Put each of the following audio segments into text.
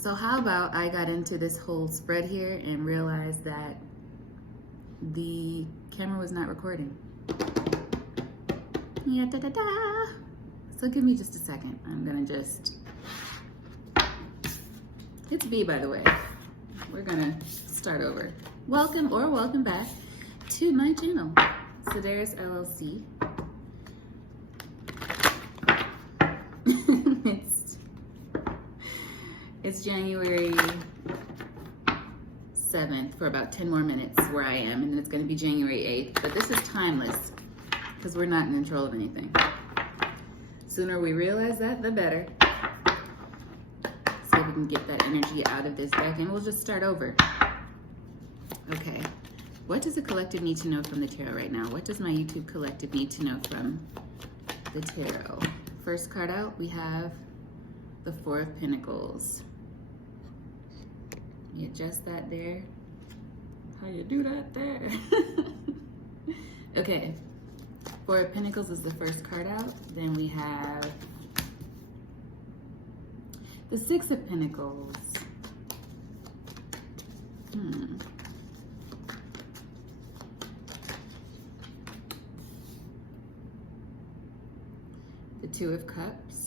So how about I got into this whole spread here and realized that the camera was not recording. Yeah, da da da. So give me just a second. I'm gonna just, it's B, by the way. We're gonna start over. Welcome or welcome back to my channel, Sagittarius LLC. It's January 7th for about 10 more minutes where I am, and then it's going to be January 8th. But this is timeless because we're not in control of anything. Sooner we realize that, the better. So we can get that energy out of this deck, and we'll just start over. Okay. What does the collective need to know from the tarot right now? What does my YouTube collective need to know from the tarot? First card out, we have the Four of Pentacles. You adjust that there. How you do that there? Okay. Four of Pentacles is the first card out. Then we have the Six of Pentacles. The Two of Cups.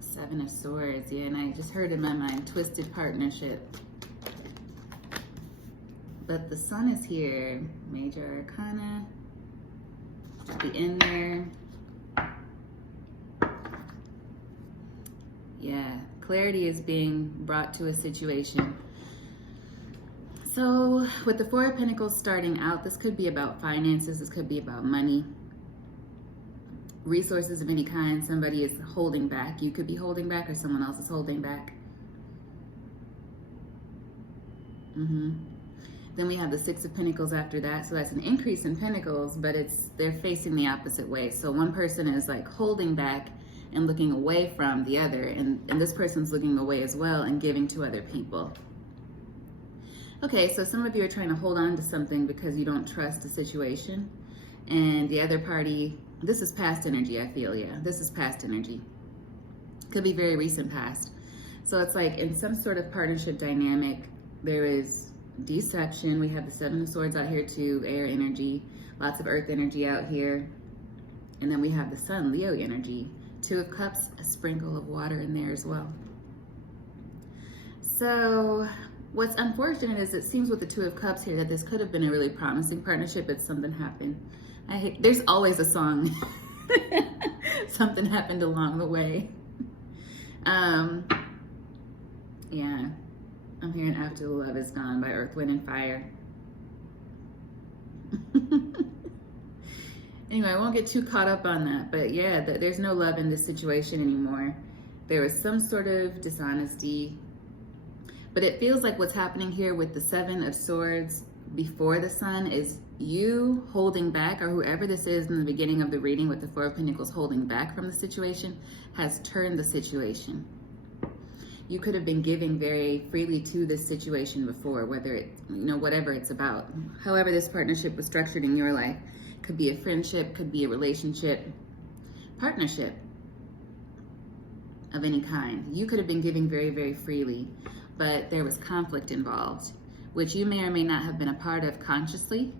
Seven of Swords, yeah, and I just heard in my mind, twisted partnership. But the Sun is here, Major Arcana, at the end there. Yeah, clarity is being brought to a situation. So with the Four of Pentacles starting out, this could be about finances, this could be about money. Resources of any kind, somebody is holding back. You could be holding back or someone else is holding back. Then we have the Six of Pentacles after that. So that's an increase in Pentacles, but they're facing the opposite way. So one person is like holding back and looking away from the other, and this person's looking away as well and giving to other people. Okay, so some of you are trying to hold on to something because you don't trust the situation, and the other party, this is past energy, I feel, yeah. This is past energy. Could be very recent past. So it's like in some sort of partnership dynamic, there is deception. We have the Seven of Swords out here too, air energy, lots of earth energy out here. And then we have the Sun, Leo energy. Two of Cups, a sprinkle of water in there as well. So what's unfortunate is it seems with the Two of Cups here that this could have been a really promising partnership, but something happened. There's always a song. Something happened along the way. Yeah, I'm hearing After the Love Is Gone by Earth, Wind, and Fire. Anyway, I won't get too caught up on that, but yeah, there's no love in this situation anymore. There was some sort of dishonesty, but it feels like what's happening here with the Seven of Swords before the Sun is you holding back, or whoever this is in the beginning of the reading with the Four of Pentacles holding back from the situation has turned the situation. You could have been giving very freely to this situation before, whether it, whatever it's about. However this partnership was structured in your life. Could be a friendship, could be a relationship, partnership of any kind. You could have been giving very, very freely, but there was conflict involved, which you may or may not have been a part of consciously.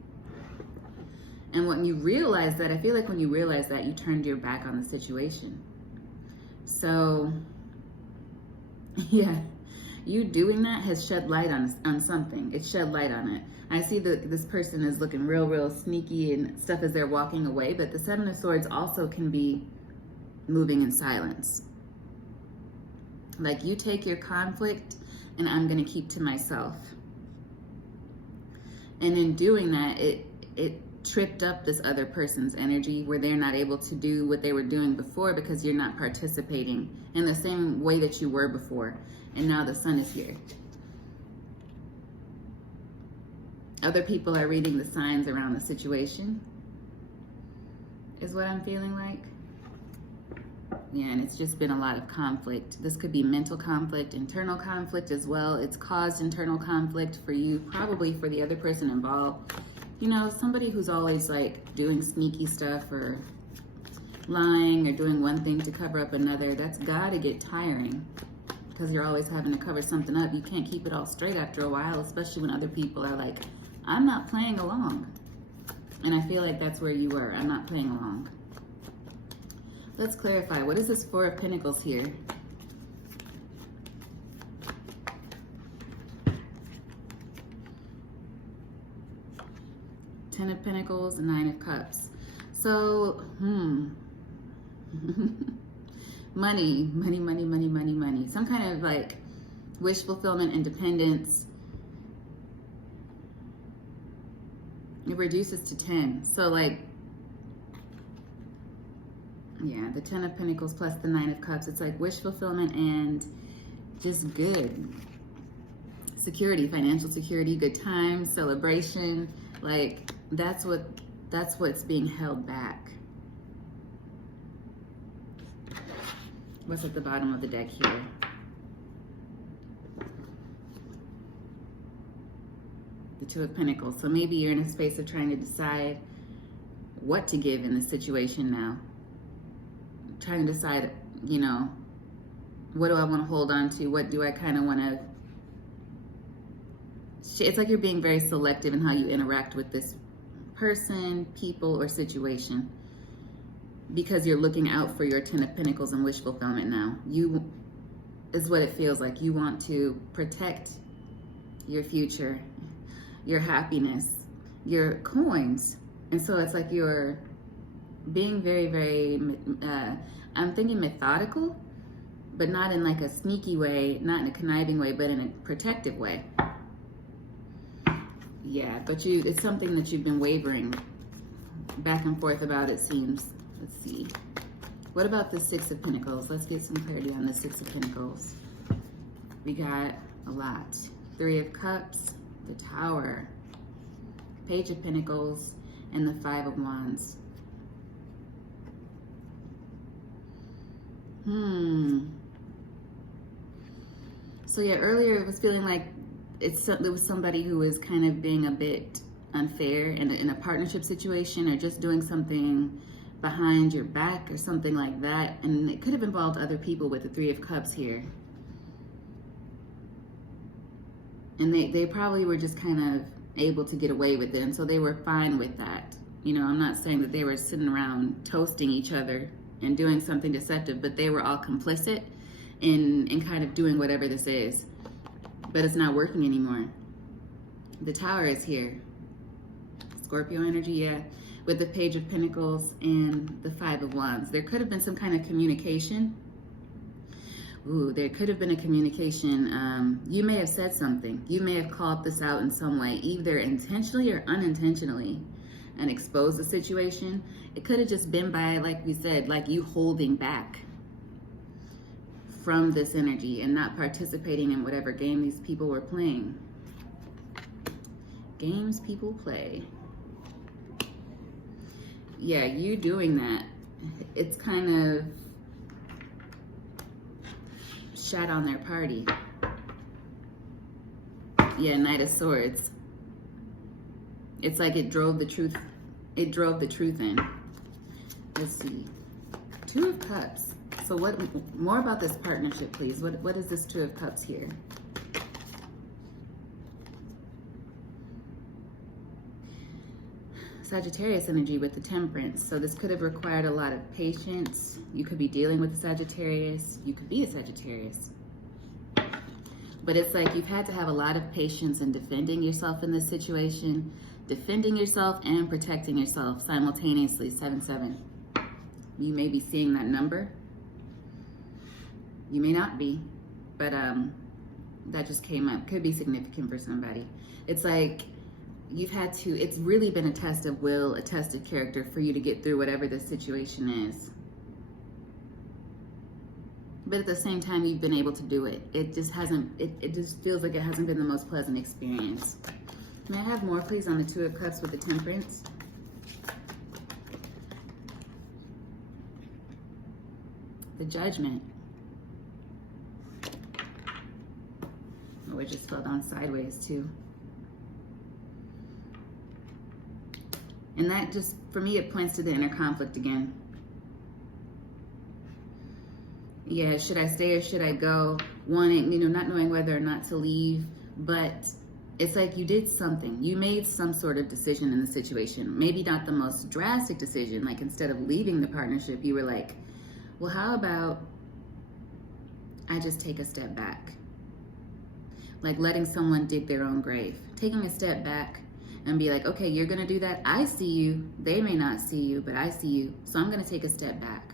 And when you realize that, I feel like when you realize that, you turned your back on the situation. So, yeah, you doing that has shed light on something. It shed light on it. I see that this person is looking real, real sneaky and stuff as they're walking away, but the Seven of Swords also can be moving in silence. Like, you take your conflict and I'm going to keep to myself. And in doing that, it tripped up this other person's energy where they're not able to do what they were doing before because you're not participating in the same way that you were before. And now the Sun is here. Other people are reading the signs around the situation, is what I'm feeling like. Yeah, and it's just been a lot of conflict. This could be mental conflict, internal conflict as well. It's caused internal conflict for you, probably for the other person involved. Somebody who's always like doing sneaky stuff or lying or doing one thing to cover up another, that's gotta get tiring, because you're always having to cover something up. You can't keep it all straight after a while, especially when other people are like, I'm not playing along. And I feel like that's where you were. I'm not playing along. Let's clarify. What is this Four of Pentacles here? Ten of Pentacles, Nine of Cups. So, money. Some kind of like wish fulfillment, independence. It reduces to 10. So like, yeah, the 10 of Pentacles plus the 9 of Cups. It's like wish fulfillment and just good. Security, financial security, good times, celebration. Like, that's what's being held back. What's at the bottom of the deck here? The Two of Pentacles. So maybe you're in a space of trying to decide what to give in the situation now. Trying to decide, you know, what do I want to hold on to? What do I kind of want to... It's like you're being very selective in how you interact with this person, people, or situation, because you're looking out for your 10 of Pentacles and wish fulfillment now. You is what it feels like. You want to protect your future, your happiness, your coins. And so it's like you're being very, very, I'm thinking methodical, but not in like a sneaky way, not in a conniving way, but in a protective way. Yeah, but it's something that you've been wavering back and forth about, it seems. Let's see. What about the Six of Pentacles? Let's get some clarity on the Six of Pentacles. We got a lot. Three of Cups, the Tower, Page of Pentacles, and the Five of Wands. So yeah, earlier it was feeling like there was somebody who was kind of being a bit unfair in a partnership situation, or just doing something behind your back or something like that. And it could have involved other people with the Three of Cups here. And they probably were just kind of able to get away with it. And so they were fine with that. You know, I'm not saying that they were sitting around toasting each other and doing something deceptive, but they were all complicit in kind of doing whatever this is. But it's not working anymore. The Tower is here. Scorpio energy, yeah. With the Page of Pentacles and the Five of Wands. There could have been some kind of communication. Ooh, there could have been a communication. You may have said something. You may have called this out in some way, either intentionally or unintentionally, and exposed the situation. It could have just been by, like we said, like you holding back from this energy and not participating in whatever game these people were playing. Games people play. Yeah, you doing that, it's kind of shat on their party. Yeah, Knight of Swords. It's like it drove the truth in. Let's see. Two of Cups. So what more about this partnership, please? What is this Two of Cups here? Sagittarius energy with the Temperance. So this could have required a lot of patience. You could be dealing with a Sagittarius. You could be a Sagittarius. But it's like you've had to have a lot of patience in defending yourself in this situation. Defending yourself and protecting yourself simultaneously. 7-7. You may be seeing that number. You may not be. But that just came up. Could be significant for somebody. It's like you've had to, it's really been a test of will, a test of character for you to get through whatever this situation is. But at the same time, you've been able to do it. It just hasn't, it just feels like it hasn't been the most pleasant experience. May I have more, please, on the Two of Cups with the Temperance? The Judgment. Oh, it just fell down sideways, too. And that just, for me, it points to the inner conflict again. Yeah, should I stay or should I go? Wanting, not knowing whether or not to leave, but it's like you did something. You made some sort of decision in the situation. Maybe not the most drastic decision. Like instead of leaving the partnership, you were like, well, how about I just take a step back? Like letting someone dig their own grave. Taking a step back and be like, okay, you're going to do that. I see you. They may not see you, but I see you. So I'm going to take a step back.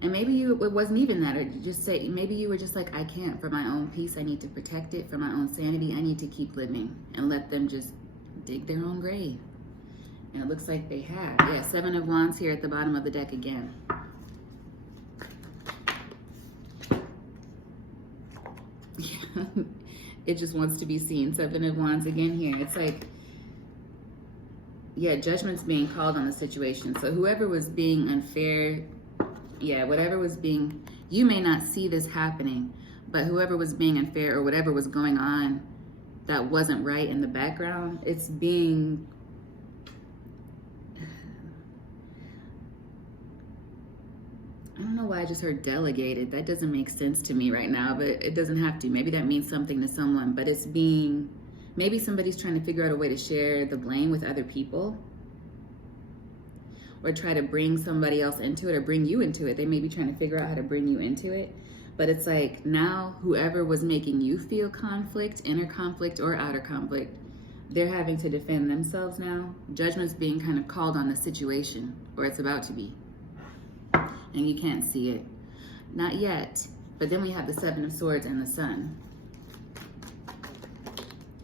And maybe it wasn't even that, or just say, maybe you were just like, I can't, for my own peace, I need to protect it, for my own sanity, I need to keep living, and let them just dig their own grave. And it looks like they have. Yeah, 7 of Wands here at the bottom of the deck again. Yeah, it just wants to be seen. 7 of Wands again here. It's like, yeah, judgment's being called on the situation. So whoever was being unfair, yeah, whatever was being, you may not see this happening, but whoever was being unfair or whatever was going on that wasn't right in the background, it's being, I don't know why I just heard delegated. That doesn't make sense to me right now, but it doesn't have to. Maybe that means something to someone, but it's being, maybe somebody's trying to figure out a way to share the blame with other people, or try to bring somebody else into it, or bring you into it. They may be trying to figure out how to bring you into it. But it's like now whoever was making you feel conflict, inner conflict or outer conflict, they're having to defend themselves now. Judgment's being kind of called on the situation, or it's about to be. And you can't see it. Not yet. But then we have the 7 of Swords and the Sun.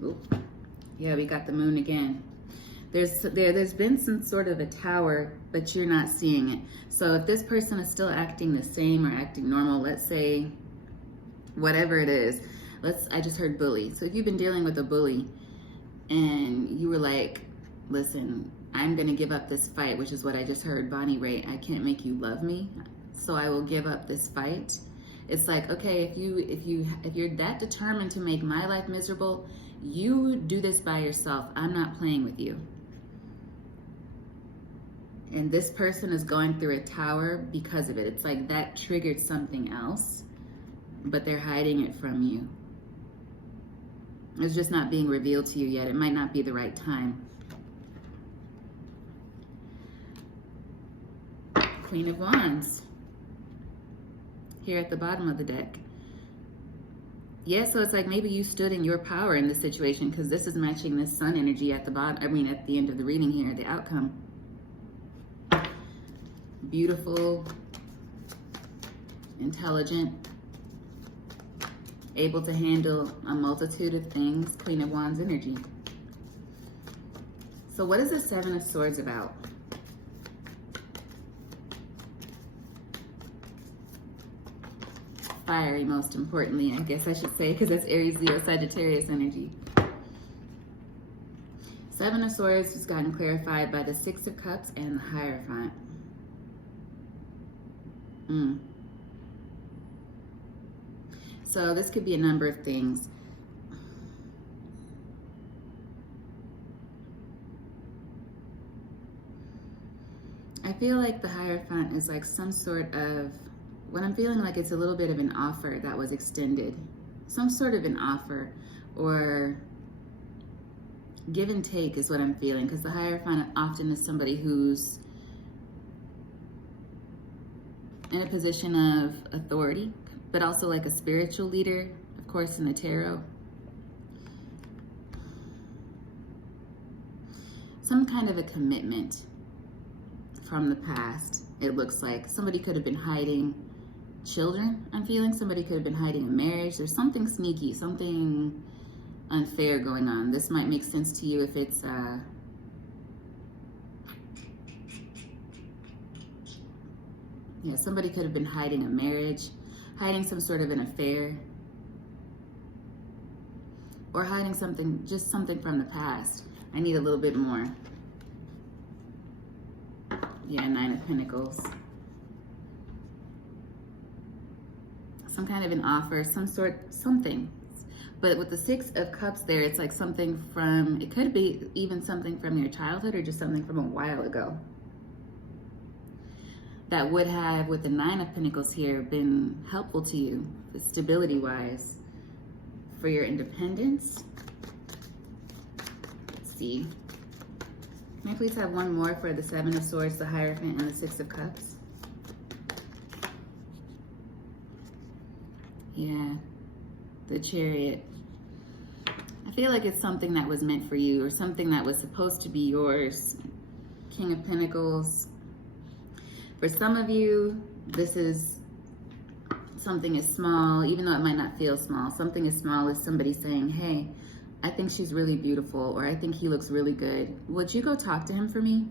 Ooh. Yeah, we got the Moon again. There's been some sort of a tower, but you're not seeing it. So if this person is still acting the same or acting normal, let's say whatever it is, I just heard bully. So if you've been dealing with a bully and you were like, listen, I'm gonna give up this fight, which is what I just heard Bonnie Raitt, I can't make you love me, so I will give up this fight. It's like, okay, if you're that determined to make my life miserable, you do this by yourself. I'm not playing with you. And this person is going through a tower because of it. It's like that triggered something else, but they're hiding it from you. It's just not being revealed to you yet. It might not be the right time. Queen of Wands here at the bottom of the deck. Yeah, so it's like maybe you stood in your power in this situation, because this is matching this Sun energy at the bottom, at the end of the reading here, the outcome. Beautiful, intelligent, able to handle a multitude of things, Queen of Wands energy. So what is the 7 of Swords about? Fiery, most importantly, I guess I should say, because that's Aries, Leo, Sagittarius energy. 7 of Swords has gotten clarified by the 6 of Cups and the Hierophant. So this could be a number of things. I feel like the Hierophant is like some sort of, what I'm feeling like it's a little bit of an offer that was extended. Some sort of an offer, or give and take is what I'm feeling, because the Hierophant often is somebody who's in a position of authority, but also like a spiritual leader, of course, in the tarot. Some kind of a commitment from the past, it looks like. Somebody could have been hiding children, I'm feeling. Somebody could have been hiding a marriage. There's something sneaky, something unfair going on. This might make sense to you if it's yeah, somebody could have been hiding a marriage, hiding some sort of an affair, or hiding something, just something from the past. I need a little bit more. Yeah, 9 of Pentacles. Some kind of an offer, some sort, something. But with the 6 of Cups there, it's like something from, it could be even something from your childhood or just something from a while ago. that would have, with the 9 of Pentacles here, been helpful to you, stability-wise, for your independence. Let's see. May I please have one more for the 7 of Swords, the Hierophant, and the 6 of Cups? Yeah, the Chariot. I feel like it's something that was meant for you, or something that was supposed to be yours. King of Pentacles. For some of you, this is something as small, even though it might not feel small. Something as small as somebody saying, hey, I think she's really beautiful, or I think he looks really good. Would you go talk to him for me?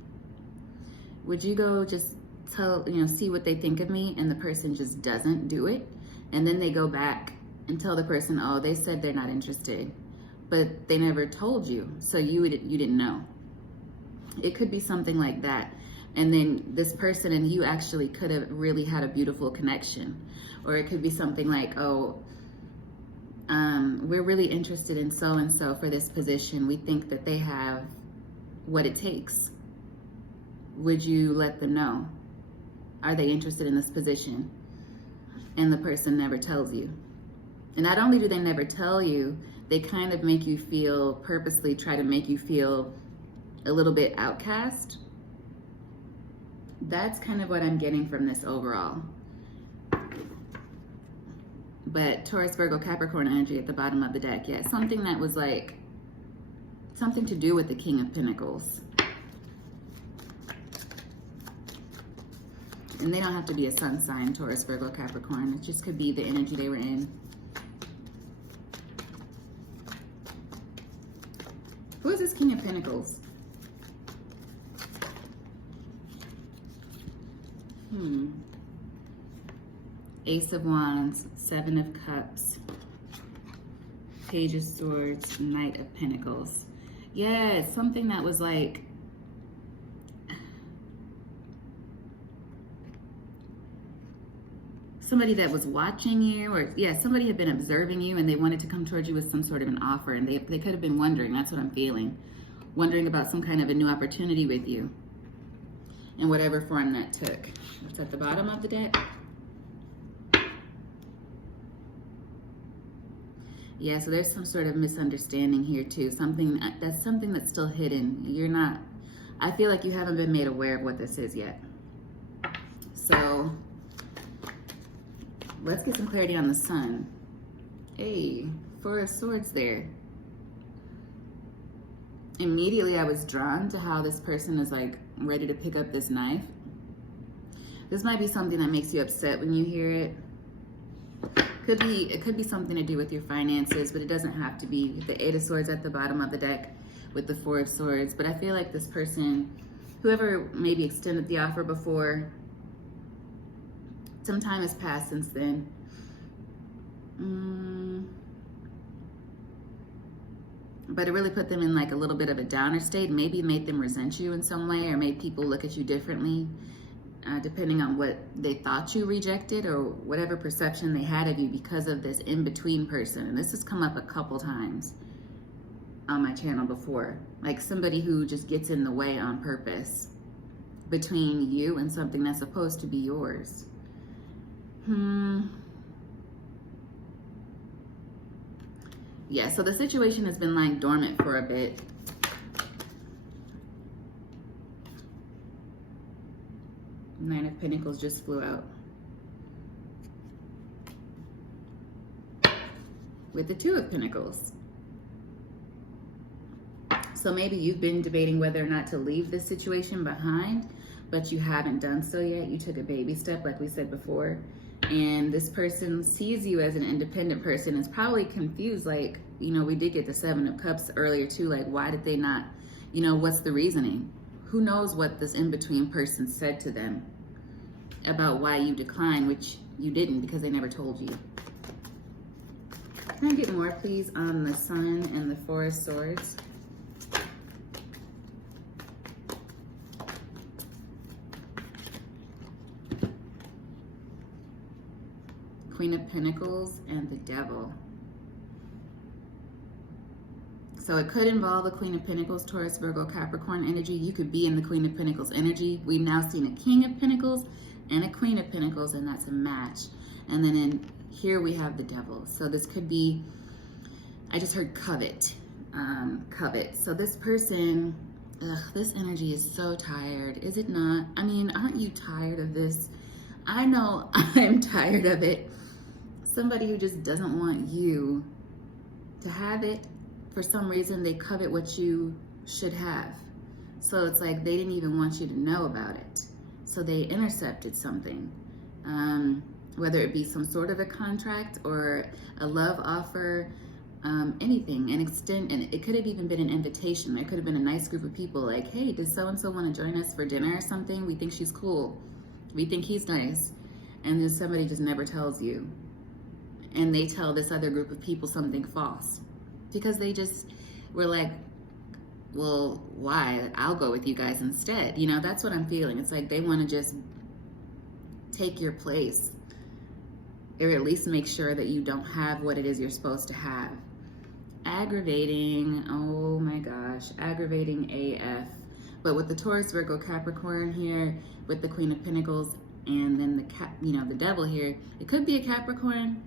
Would you go just tell, see what they think of me, and the person just doesn't do it? And then they go back and tell the person, oh, they said they're not interested, but they never told you, so you didn't know. It could be something like that. And then this person and you actually could have really had a beautiful connection. Or it could be something like, oh, we're really interested in so-and-so for this position. We think that they have what it takes. Would you let them know? Are they interested in this position? And the person never tells you. And not only do they never tell you, they kind of make you feel, purposely try to make you feel a little bit outcast. That's kind of what I'm getting from this overall. But Taurus, Virgo, Capricorn energy at the bottom of the deck. Yeah, something that was like, something to do with the King of Pentacles. And they don't have to be a sun sign, Taurus, Virgo, Capricorn. It just could be the energy they were in. Who is this King of Pentacles? Ace of Wands, 7 of Cups, Page of Swords, Knight of Pentacles. Yeah, it's something that was like, somebody that was watching you, or yeah, somebody had been observing you and they wanted to come towards you with some sort of an offer, and they could have been wondering, that's what I'm feeling, wondering about some kind of a new opportunity with you in whatever form that took. It's at the bottom of the deck. Yeah, so there's some sort of misunderstanding here too. Something that's still hidden. You're not, I feel like you haven't been made aware of what this is yet. So let's get some clarity on the Sun. Hey, 4 of Swords there. Immediately I was drawn to how this person is like ready to pick up this knife. This might be something that makes you upset when you hear it. It could be something to do with your finances, but it doesn't have to be. The 8 of Swords at the bottom of the deck with the 4 of Swords. But I feel like this person, whoever maybe extended the offer before, some time has passed since then. But it really put them in like a little bit of a downer state. Maybe made them resent you in some way, or made people look at you differently. Depending on what they thought you rejected, or whatever perception they had of you because of this in-between person. And this has come up a couple times on my channel before. Like somebody who just gets in the way on purpose between you and something that's supposed to be yours. Yeah, so the situation has been lying dormant for a bit. Nine of Pentacles just flew out. With the 2 of Pentacles. So maybe you've been debating whether or not to leave this situation behind, but you haven't done so yet. You took a baby step, like we said before. And this person sees you as an independent person, is probably confused, like, we did get the 7 of Cups earlier too, like, why did they not, what's the reasoning? Who knows what this in-between person said to them about why you declined, which you didn't because they never told you. Can I get more, please, on the Sun and the 4 of Swords? Queen of Pentacles and the Devil. So it could involve a Queen of Pentacles, Taurus, Virgo, Capricorn energy. You could be in the Queen of Pentacles energy. We've now seen a King of Pentacles and a Queen of Pentacles, and that's a match. And then in here we have the Devil. So this could be, I just heard covet. Covet. So this person, this energy is so tired, is it not? I mean, aren't you tired of this? I know I'm tired of it. Somebody who just doesn't want you to have it. For some reason, they covet what you should have. So it's like they didn't even want you to know about it. So they intercepted something. Whether it be some sort of a contract or a love offer, anything, an extent, and it could have even been an invitation. There could have been a nice group of people like, hey, does so-and-so want to join us for dinner or something? We think she's cool. We think he's nice. And then somebody just never tells you. And they tell this other group of people something false. Because they just were like, well, why? I'll go with you guys instead. You know, that's what I'm feeling. It's like they want to just take your place. Or at least make sure that you don't have what it is you're supposed to have. Aggravating, oh my gosh, aggravating AF. But with the Taurus, Virgo, Capricorn here, with the Queen of Pentacles, and then the Devil here, it could be a Capricorn,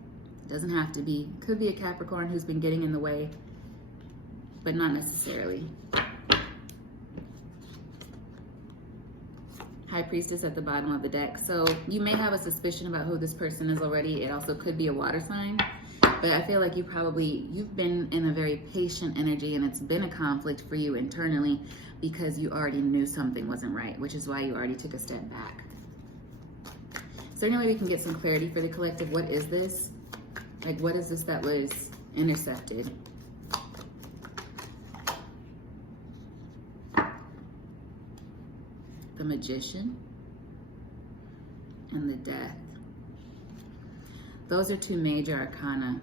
doesn't have to be. It could be a Capricorn who's been getting in the way, but not necessarily. High Priestess at the bottom of the deck. So you may have a suspicion about who this person is already. It also could be a water sign. But I feel like you've been in a very patient energy, and it's been a conflict for you internally because you already knew something wasn't right, which is why you already took a step back. So anyway, we can get some clarity for the collective. What is this? Like, what is this that was intercepted? The Magician and the Death. Those are two major arcana.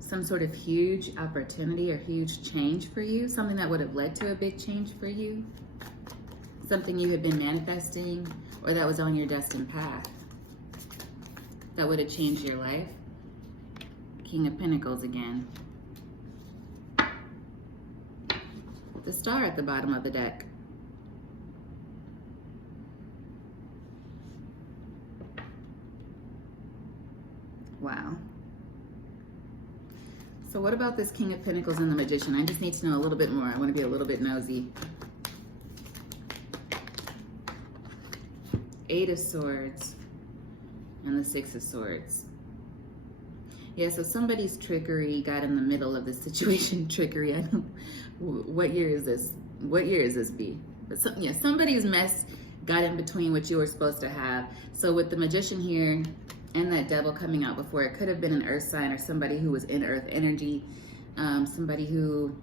Some sort of huge opportunity or huge change for you. Something that would have led to a big change for you. Something you had been manifesting or that was on your destined path. That would have changed your life. King of Pentacles again. The Star at the bottom of the deck. Wow. So what about this King of Pentacles and the Magician? I just need to know a little bit more. I want to be a little bit nosy. Eight of Swords and the Six of Swords. Yeah, so somebody's trickery got in the middle of the situation. Trickery, I don't, what year is this? What year is this be? But somebody's mess got in between what you were supposed to have. So with the Magician here and that Devil coming out before, it could have been an earth sign or somebody who was in earth energy. Somebody who,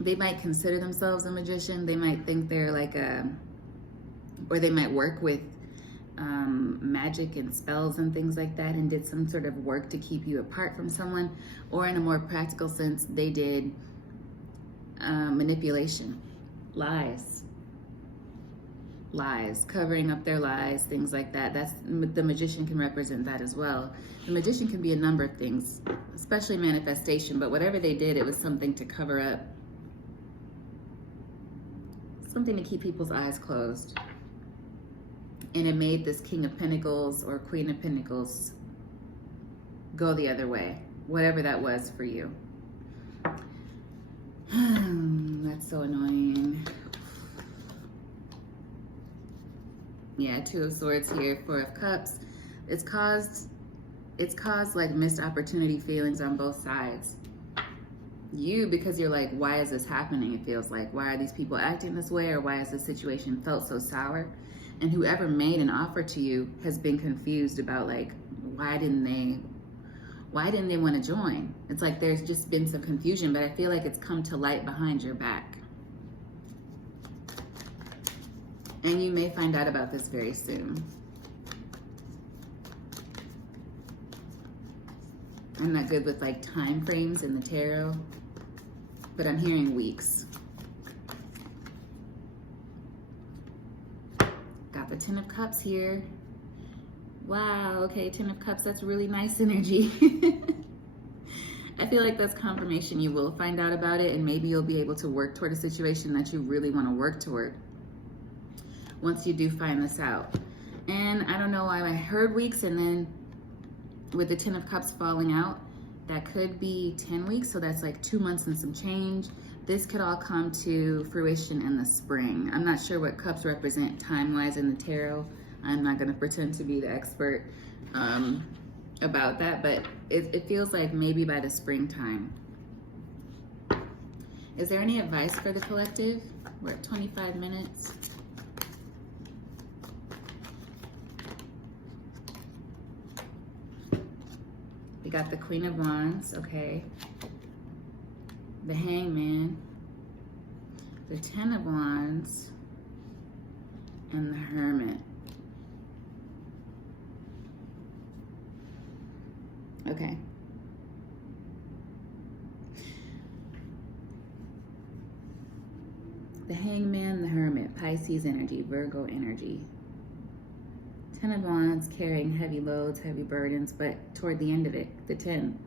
they might consider themselves a magician. They might think they're like or they might work with magic and spells and things like that, and did some sort of work to keep you apart from someone, or in a more practical sense, they did manipulation, lies, covering up their lies, things like that. That's the Magician can represent that as well. The Magician can be a number of things, especially manifestation, but whatever they did, it was something to cover up, something to keep people's eyes closed. And it made this King of Pentacles or Queen of Pentacles go the other way, whatever that was for you. That's so annoying. Yeah, Two of Swords here, Four of Cups. It's caused like missed opportunity feelings on both sides. You, because you're like, why is this happening? It feels like, why are these people acting this way? Or why has this situation felt so sour? And whoever made an offer to you has been confused about like, why didn't they want to join? It's like there's just been some confusion, but I feel like it's come to light behind your back. And you may find out about this very soon. I'm not good with like time frames in the tarot, but I'm hearing weeks. Got the Ten of Cups here. Wow, okay, Ten of Cups, that's really nice energy. I feel like that's confirmation you will find out about it, and maybe you'll be able to work toward a situation that you really want to work toward once you do find this out. And I don't know why I heard weeks, and then with the 10 of Cups falling out, that could be 10 weeks, so that's like 2 months and some change. This could all come to fruition in the spring. I'm not sure what cups represent time-wise in the tarot. I'm not gonna pretend to be the expert about that, but it feels like maybe by the springtime. Is there any advice for the collective? We're at 25 minutes. We got the Queen of Wands, okay. The Hangman, the 10 of Wands, and the Hermit. Okay. The Hangman, the Hermit, Pisces energy, Virgo energy. 10 of Wands, carrying heavy loads, heavy burdens, but toward the end of it, the 10.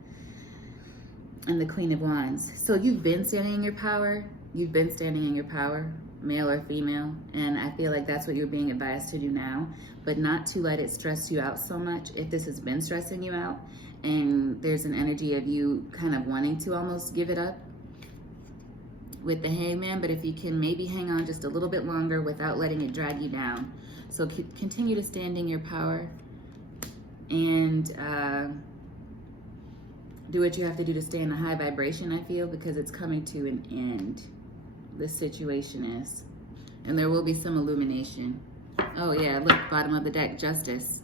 And the Queen of Wands. So you've been standing in your power. You've been standing in your power, male or female. And I feel like that's what you're being advised to do now, but not to let it stress you out so much. If this has been stressing you out and there's an energy of you kind of wanting to almost give it up with the Hangman, but if you can maybe hang on just a little bit longer without letting it drag you down. So continue to stand in your power and do what you have to do to stay in a high vibration, I feel, because it's coming to an end. This situation is. And there will be some illumination. Oh yeah, look, bottom of the deck, Justice.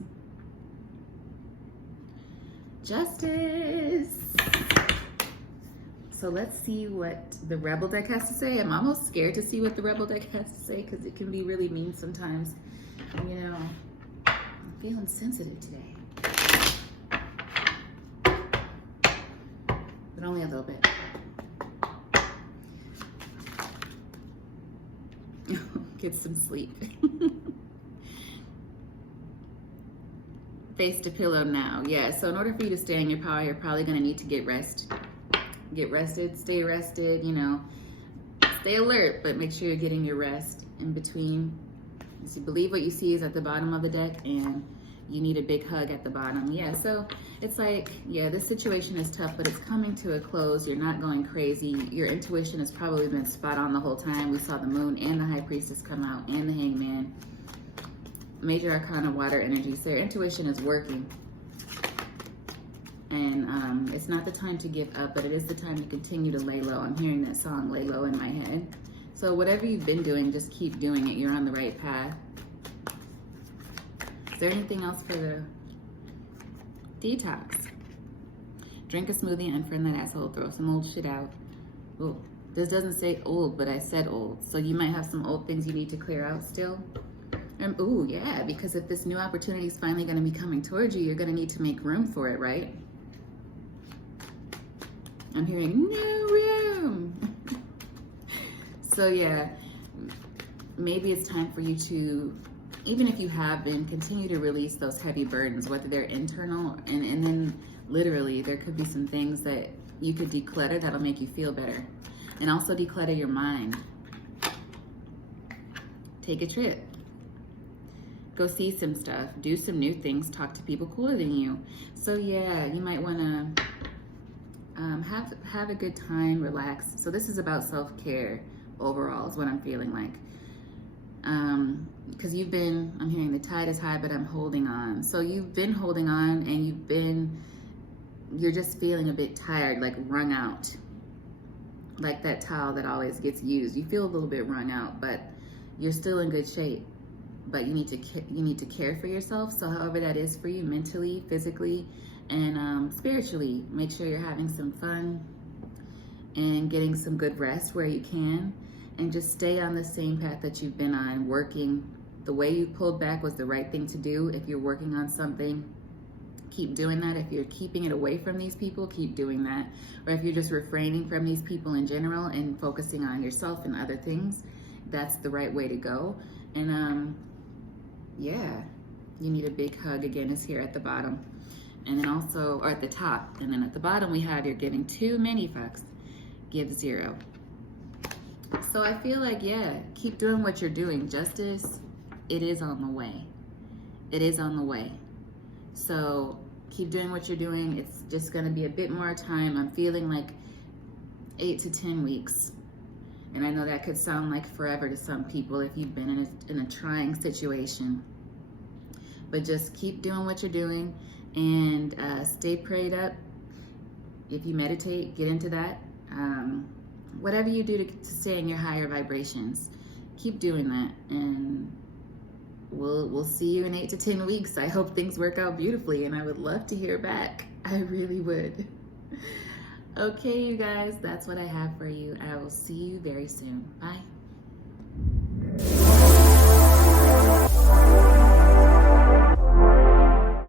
Justice. So let's see what the Rebel deck has to say. I'm almost scared to see what the Rebel deck has to say because it can be really mean sometimes. You know, I'm feeling sensitive today. But only a little bit. Get some sleep. Face to pillow now. Yeah, so in order for you to stay in your power, you're probably going to need to get rest. Get rested, stay rested, you know. Stay alert, but make sure you're getting your rest in between. You see, believe what you see is at the bottom of the deck, and you need a big hug at the bottom. Yeah, so it's like, yeah, this situation is tough, but it's coming to a close. You're not going crazy. Your intuition has probably been spot on the whole time. We saw the Moon and the High Priestess come out, and the Hangman. Major Arcana, water energies. Their intuition is working. And it's not the time to give up, but it is the time to continue to lay low. I'm hearing that song, Lay Low, in my head. So whatever you've been doing, just keep doing it. You're on the right path. Is there anything else for the detox? Drink a smoothie, unfriend that asshole, throw some old shit out. Oh, this doesn't say old, but I said old. So you might have some old things you need to clear out still. Oh yeah, because if this new opportunity is finally going to be coming towards you, you're going to need to make room for it, right? I'm hearing no room. So yeah, maybe it's time for you to, even if you have been, continue to release those heavy burdens, whether they're internal, and then literally there could be some things that you could declutter that'll make you feel better. And also declutter your mind. Take a trip. Go see some stuff. Do some new things. Talk to people cooler than you. So yeah, you might want to have a good time, relax. So this is about self-care overall is what I'm feeling like. Because you've been, I'm hearing the tide is high, but I'm holding on. So you've been holding on, and you're just feeling a bit tired, like wrung out. Like that towel that always gets used. You feel a little bit wrung out, but you're still in good shape. But you need to care for yourself. So however that is for you, mentally, physically, and spiritually, make sure you're having some fun and getting some good rest where you can, and just stay on the same path that you've been on, working. The way you pulled back was the right thing to do. If you're working on something, keep doing that. If you're keeping it away from these people, keep doing that. Or if you're just refraining from these people in general and focusing on yourself and other things, that's the right way to go. And yeah, you need a big hug, again, is here at the bottom. And then also, or at the top, and then at the bottom we have you're giving too many fucks, give 0. So I feel like, yeah, keep doing what you're doing. Justice, it is on the way. It is on the way. So keep doing what you're doing. It's just going to be a bit more time. I'm feeling like 8 to 10 weeks. And I know that could sound like forever to some people if you've been in a trying situation. But just keep doing what you're doing and stay prayed up. If you meditate, get into that. Whatever you do to stay in your higher vibrations, keep doing that. And we'll see you in 8 to 10 weeks. I hope things work out beautifully, and I would love to hear back. I really would. Okay, you guys, that's what I have for you. I will see you very soon. Bye.